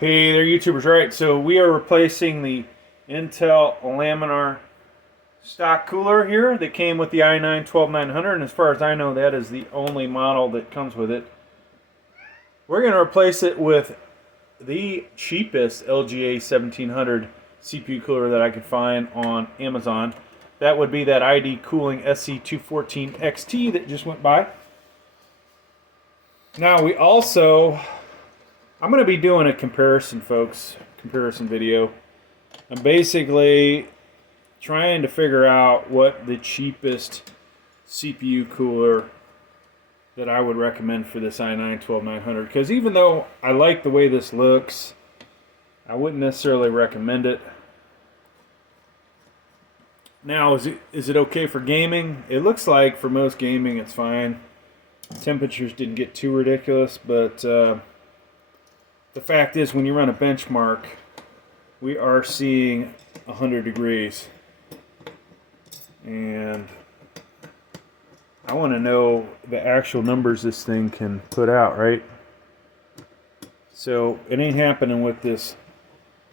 Hey there, YouTubers. Right, so we are replacing the Intel laminar stock cooler here that came with the i9-12900, and as far as I know, that is the only model that comes with it. We're going to replace it with the cheapest LGA 1700 CPU cooler that I could find on Amazon. That would be that ID Cooling SE-214 XT that just went by. Now I'm going to be doing a comparison, folks, comparison video. I'm basically trying to figure out what the cheapest CPU cooler that I would recommend for this i9-12900, because even though I like the way this looks, I wouldn't necessarily recommend it. Now, is it okay for gaming? It looks like for most gaming it's fine. Temperatures didn't get too ridiculous, but the fact is, when you run a benchmark, we are seeing 100 degrees. And I want to know the actual numbers this thing can put out, right? So it ain't happening with this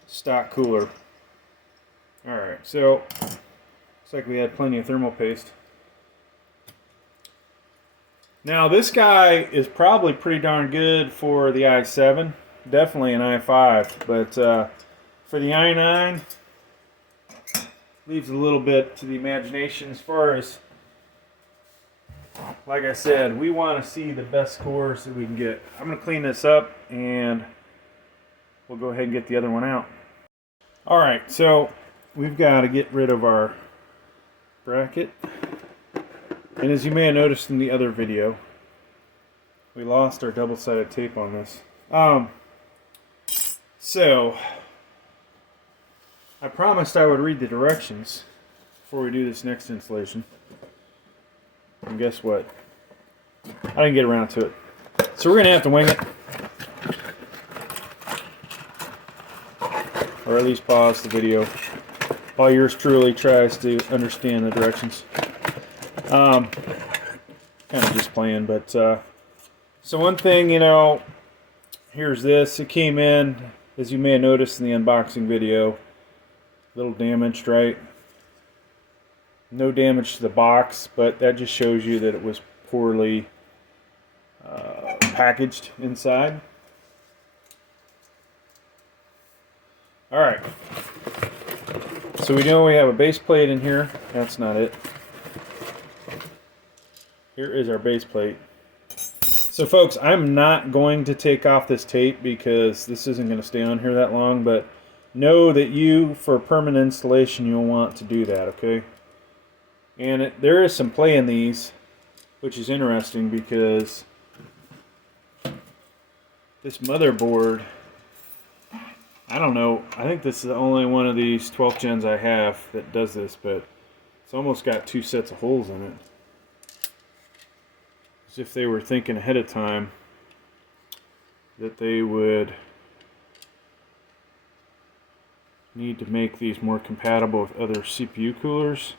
stock cooler. Alright, so looks like we had plenty of thermal paste. Now this guy is probably pretty darn good for the i7. Definitely an i5, but for the i9, leaves a little bit to the imagination as far as, like I said, we want to see the best scores that we can get. I'm going to clean this up and we'll go ahead and get the other one out. Alright, so we've got to get rid of our bracket. And as you may have noticed in the other video, we lost our double-sided tape on this. So, I promised I would read the directions before we do this next installation. And guess what? I didn't get around to it. So we're going to have to wing it. Or at least pause the video while yours truly tries to understand the directions. Kind of just playing, but so one thing, here's this. It came in, as you may have noticed in the unboxing video, a little damaged, right? No damage to the box, but that just shows you that it was poorly packaged inside. Alright, so we know we have a base plate in here. That's not it. Here is our base plate. So folks, I'm not going to take off this tape because this isn't going to stay on here that long, but know that you, for permanent installation, you'll want to do that, okay? And there is some play in these, which is interesting because this motherboard, I don't know, I think this is the only one of these 12th gens I have that does this, but it's almost got two sets of holes in it. As if they were thinking ahead of time that they would need to make these more compatible with other CPU coolers.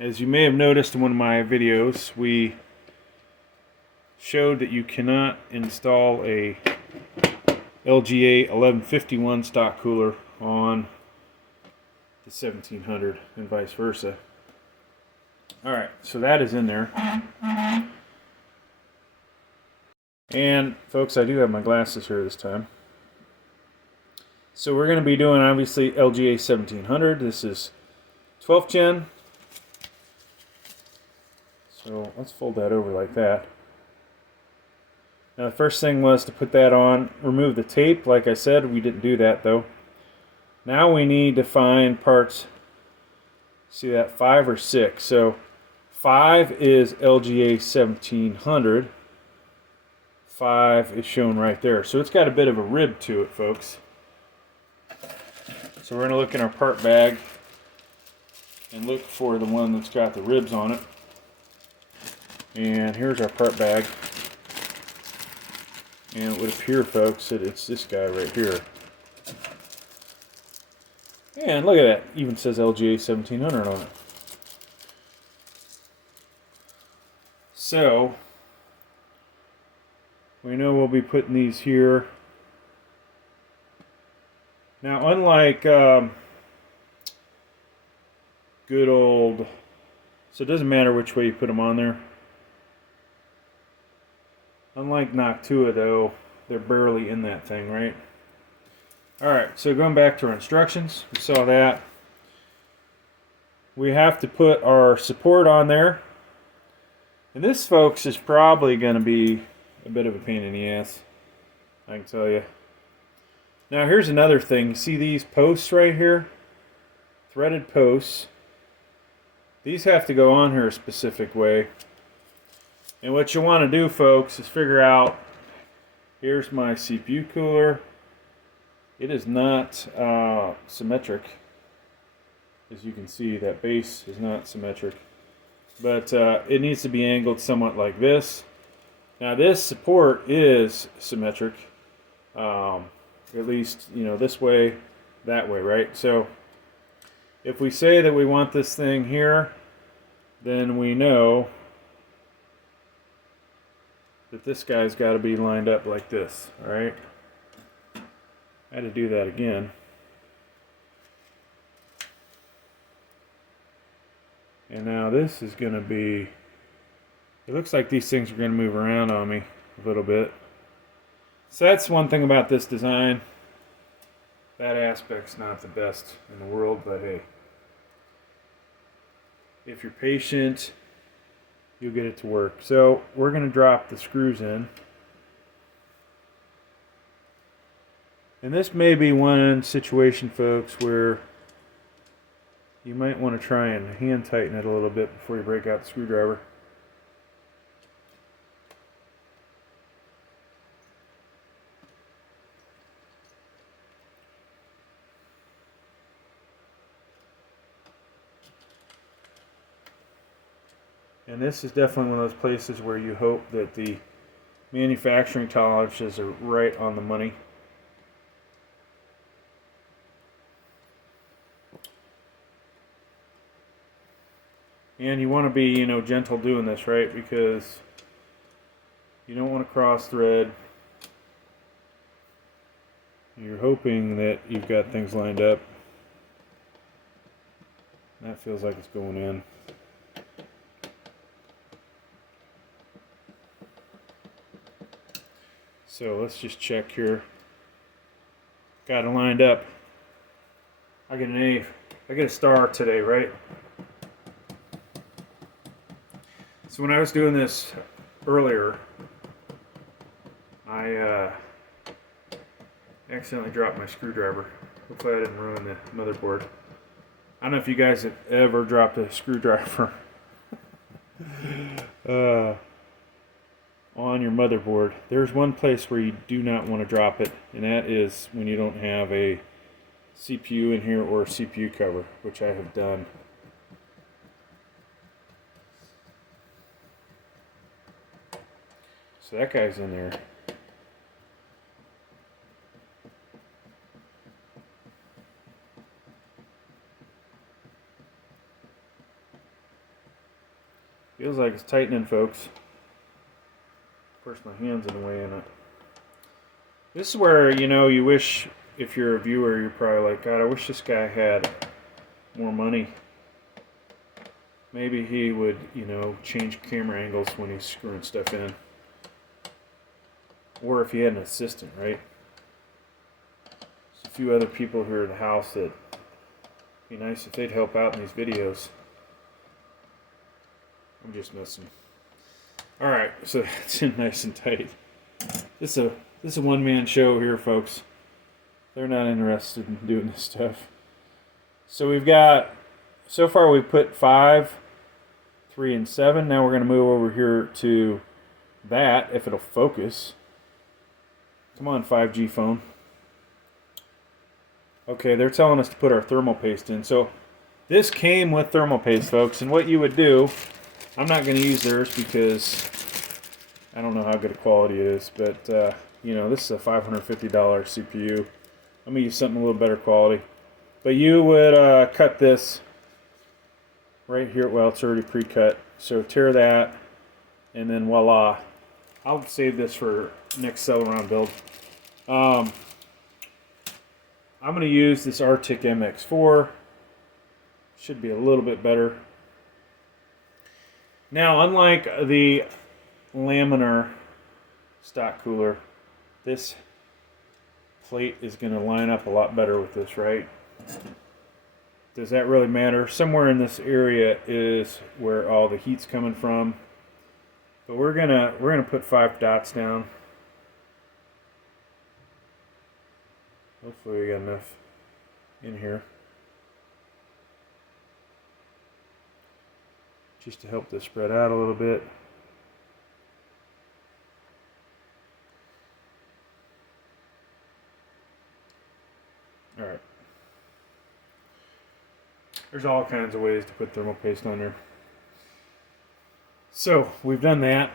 As you may have noticed in one of my videos, we showed that you cannot install a LGA 1151 stock cooler on the 1700 and vice versa. Alright, so that is in there. And folks, I do have my glasses here this time. So we're going to be doing obviously LGA 1700. This is 12th gen. So let's fold that over like that. Now the first thing was to put that on, remove the tape. Like I said, we didn't do that though. Now we need to find parts, see that 5 or 6. So 5 is LGA 1700. 5 is shown right there. So it's got a bit of a rib to it, folks. So we're going to look in our part bag and look for the one that's got the ribs on it. And here's our part bag. And it would appear, folks, that it's this guy right here. And look at that. Even says LGA 1700 on it. So We know we'll be putting these here. Now, unlike good old, so it doesn't matter which way you put them on there. Unlike Noctua though, they're barely in that thing, right? Alright, so going back to our instructions, we saw that. We have to put our support on there. And this, folks, is probably going to be a bit of a pain in the ass, I can tell you. Now here's another thing. You see these posts right here? Threaded posts. These have to go on here a specific way. And what you want to do, folks, is figure out, here's my CPU cooler. It is not symmetric. As you can see, that base is not symmetric. But it needs to be angled somewhat like this. Now this support is symmetric. At least, you know, this way, that way, right? So if we say that we want this thing here, then we know that this guy's got to be lined up like this, all right? I had to do that again. And now this is going to be, it looks like these things are going to move around on me a little bit. So that's one thing about this design. That aspect's not the best in the world, but hey, if you're patient, you'll get it to work. So we're going to drop the screws in. And this may be one situation, folks, where you might want to try and hand tighten it a little bit before you break out the screwdriver. And this is definitely one of those places where you hope that the manufacturing tolerances are right on the money. And you want to be, you know, gentle doing this, right? Because you don't want to cross thread. You're hoping that you've got things lined up. That feels like it's going in. So let's just check here. Got it lined up. I get an A. I get a star today, right? So when I was doing this earlier, I accidentally dropped my screwdriver. Hopefully I didn't ruin the motherboard. I don't know if you guys have ever dropped a screwdriver on your motherboard. There's one place where you do not want to drop it, and that is when you don't have a CPU in here or a CPU cover, which I have done. So that guy's in there. Feels like it's tightening, folks. Of course, my hand's in the way in it. This is where, you know, you wish, if you're a viewer, you're probably like, God, I wish this guy had more money. Maybe he would, you know, change camera angles when he's screwing stuff in. Or if he had an assistant, right? There's a few other people here at the house that be nice if they'd help out in these videos. I'm just messing. Alright, so that's in nice and tight. This is a one-man show here, folks. They're not interested in doing this stuff. So we've got, so far we've put 5, 3, and 7. Now we're going to move over here to that, if it'll focus. Come on, 5G phone. Okay, they're telling us to put our thermal paste in. So this came with thermal paste, folks. And what you would do, I'm not going to use theirs because I don't know how good a quality it is. But, you know, this is a $550 CPU. I'm going to use something a little better quality. But you would cut this right here. Well, it's already pre-cut. So tear that, and then voila. I'll save this for next Celeron build. I'm going to use this Arctic MX4. Should be a little bit better. Now, unlike the laminar stock cooler, this plate is going to line up a lot better with this, right? Does that really matter? Somewhere in this area is where all the heat's coming from. But we're gonna put 5 dots down. Hopefully we got enough in here just to help this spread out a little bit. All right. There's all kinds of ways to put thermal paste on there. So we've done that.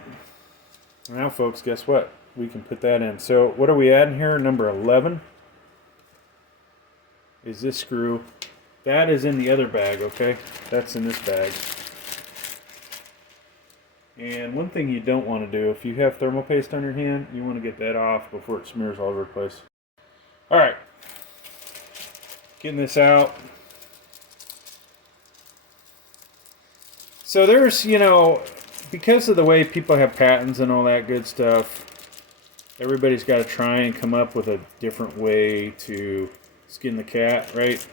Now, folks, guess what? We can put that in. So what are we adding here? Number 11 is this screw. That is in the other bag, okay? That's in this bag. And one thing you don't want to do, if you have thermal paste on your hand, you want to get that off before it smears all over the place. All right. Getting this out. So there's, you know, because of the way people have patents and all that good stuff, everybody's got to try and come up with a different way to skin the cat, right?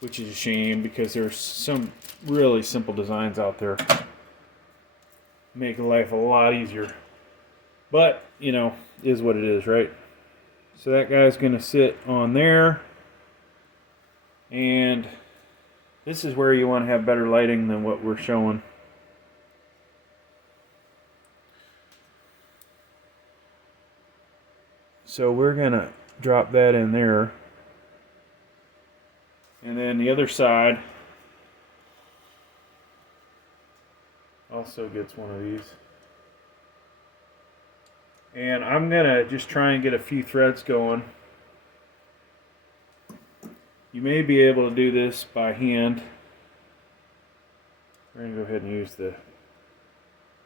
Which is a shame, because there's some really simple designs out there. Make life a lot easier. But, you know, is what it is, right? So that guy's going to sit on there. And this is where you want to have better lighting than what we're showing. So we're going to drop that in there. And then the other side also gets one of these. And I'm going to just try and get a few threads going. You may be able to do this by hand. We're going to go ahead and use the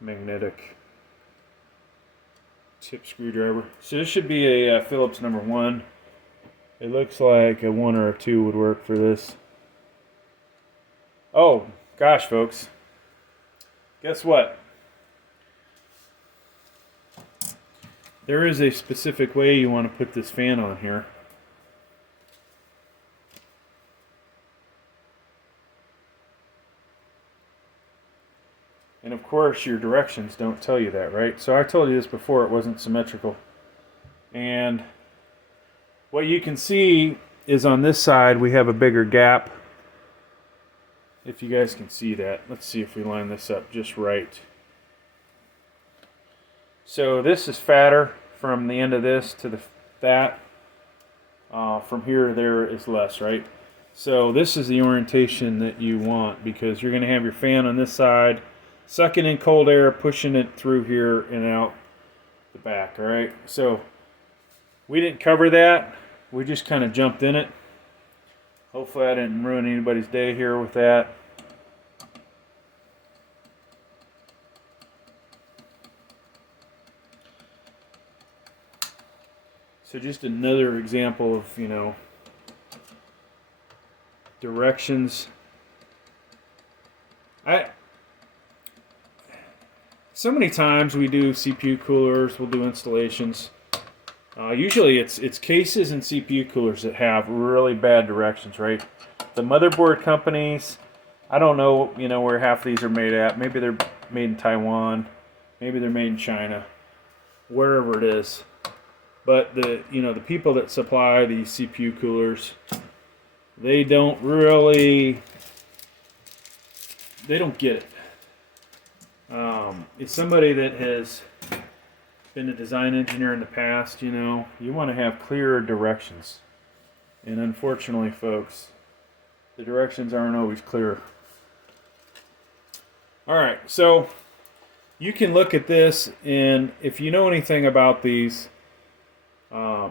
magnetic tip screwdriver. So this should be a Phillips number 1. It looks like a 1 or a 2 would work for this. Oh, gosh, folks. Guess what? There is a specific way you want to put this fan on here. And of course your directions don't tell you that, right? So I told you this before, it wasn't symmetrical. And what you can see is on this side we have a bigger gap. If you guys can see that. Let's see if we line this up just right. So this is fatter from the end of this to that. From here to there is less, right? So this is the orientation that you want, because you're going to have your fan on this side, sucking in cold air, pushing it through here and out the back, all right? So we didn't cover that. We just kind of jumped in it. Hopefully I didn't ruin anybody's day here with that. So just another example of, you know, directions. So many times we do CPU coolers, we'll do installations. Usually it's cases and CPU coolers that have really bad directions, right? The motherboard companies, I don't know, you know, where half of these are made at. Maybe they're made in Taiwan, maybe they're made in China, wherever it is. But the people that supply these CPU coolers, they don't get it. It's somebody that has been a design engineer in the past, you know, you want to have clearer directions. And unfortunately, folks, the directions aren't always clear. Alright, so you can look at this, and if you know anything about these,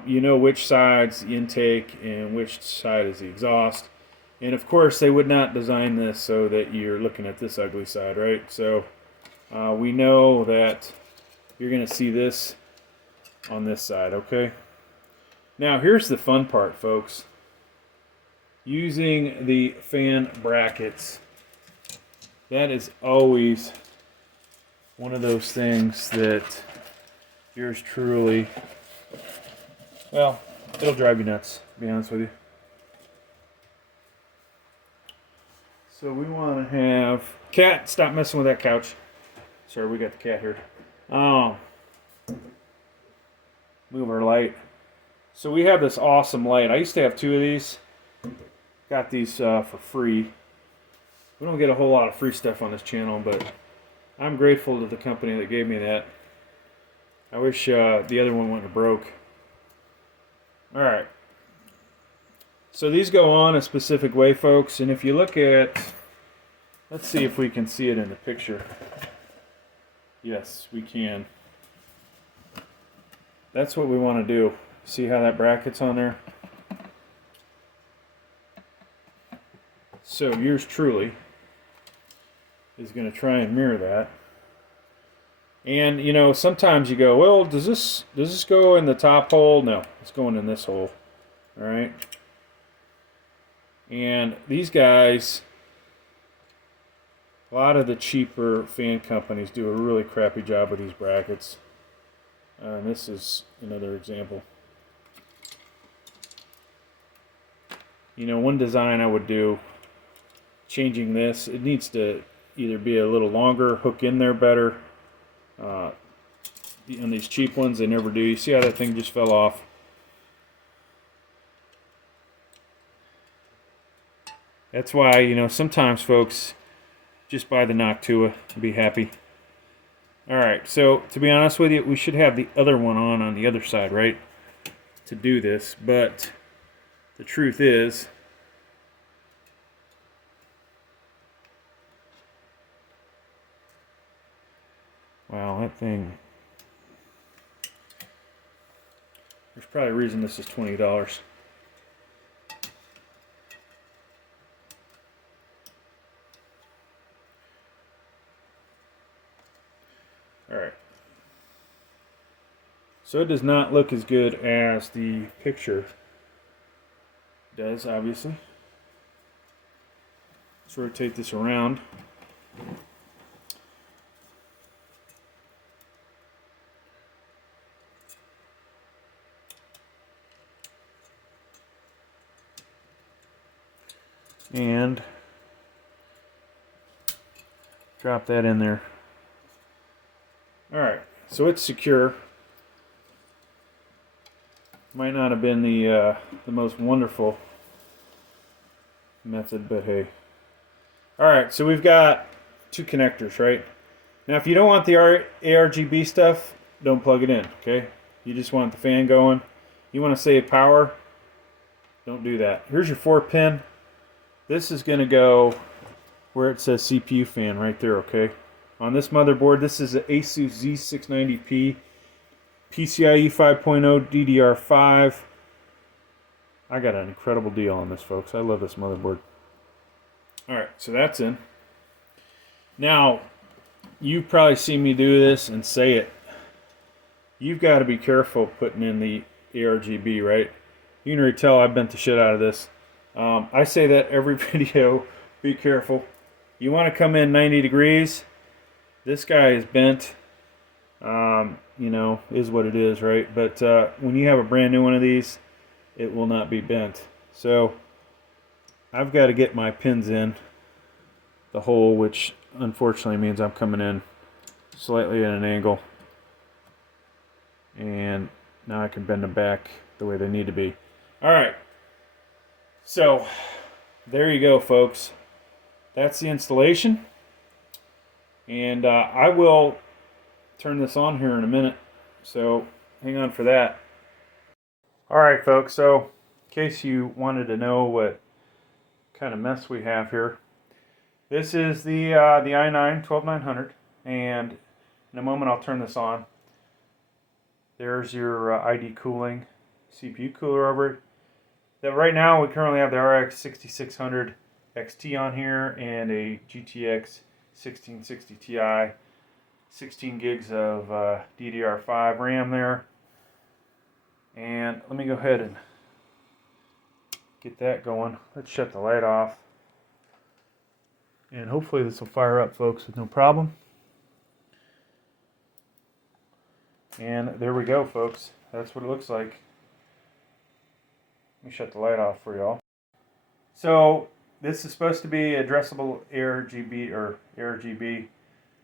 you know which side's the intake and which side is the exhaust. And of course, they would not design this so that you're looking at this ugly side, right? So we know that you're going to see this on this side, okay? Now here's the fun part, folks. Using the fan brackets, that is always one of those things that yours truly, well, it'll drive you nuts, to be honest with you. So we want to have, cat, stop messing with that couch. Sorry, we got the cat here. Move our light. So we have this awesome light. I used to have 2 of these. Got these for free. We don't get a whole lot of free stuff on this channel, but I'm grateful to the company that gave me that. I wish the other one wouldn't have broke. Alright. So these go on a specific way, folks, and if you look at, let's see if we can see it in the picture. Yes, we can. That's what we want to do. See how that bracket's on there? So yours truly is going to try and mirror that. And you know, sometimes you go, well, does this go in the top hole? No, it's going in this hole. All right. And these guys, a lot of the cheaper fan companies do a really crappy job with these brackets. And this is another example. You know, one design I would do, changing this, it needs to either be a little longer, hook in there better. On these cheap ones, they never do. You see how that thing just fell off? That's why, you know, sometimes folks just buy the Noctua and be happy. Alright, so to be honest with you, we should have the other one on the other side, right? To do this, but the truth is, wow, that thing, there's probably a reason this is $20. Alright. So it does not look as good as the picture does, obviously. Let's rotate this around. And drop that in there. Alright, so it's secure. Might not have been the most wonderful method, but hey. Alright, so we've got 2 connectors, right? Now if you don't want the ARGB stuff, don't plug it in, okay? You just want the fan going. You want to save power, don't do that. Here's your 4-pin. This is going to go where it says CPU fan right there, okay? On this motherboard, this is an Asus Z690P PCIe 5.0 DDR5. I got an incredible deal on this, folks. I love this motherboard. Alright, so that's in. Now, you've probably seen me do this and say it. You've got to be careful putting in the ARGB, right? You can already tell I bent the shit out of this. I say that every video. Be careful. You want to come in 90 degrees. This guy is bent. You know, is what it is, right? But when you have a brand new one of these, it will not be bent. So I've got to get my pins in the hole, which unfortunately means I'm coming in slightly at an angle. And now I can bend them back the way they need to be. Alright. So there you go, folks. That's the installation. And I will turn this on here in a minute. So hang on for that. Alright, folks. So in case you wanted to know what kind of mess we have here, this is the I9-12900, and in a moment I'll turn this on. There's your ID cooling CPU cooler over it. That right now we currently have the RX 6600 XT on here and a GTX 1660 Ti. 16 gigs of DDR5 RAM there. And let me go ahead and get that going. Let's shut the light off. And hopefully this will fire up, folks, with no problem. And there we go, folks. That's what it looks like. Let me shut the light off for y'all. So this is supposed to be addressable ARGB or ARGB.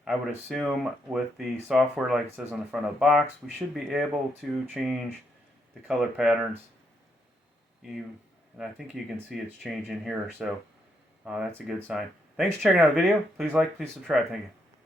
I would assume with the software, like it says on the front of the box, we should be able to change the color patterns. And I think you can see it's changing here, so that's a good sign. Thanks for checking out the video. Please like, please subscribe. Thank you.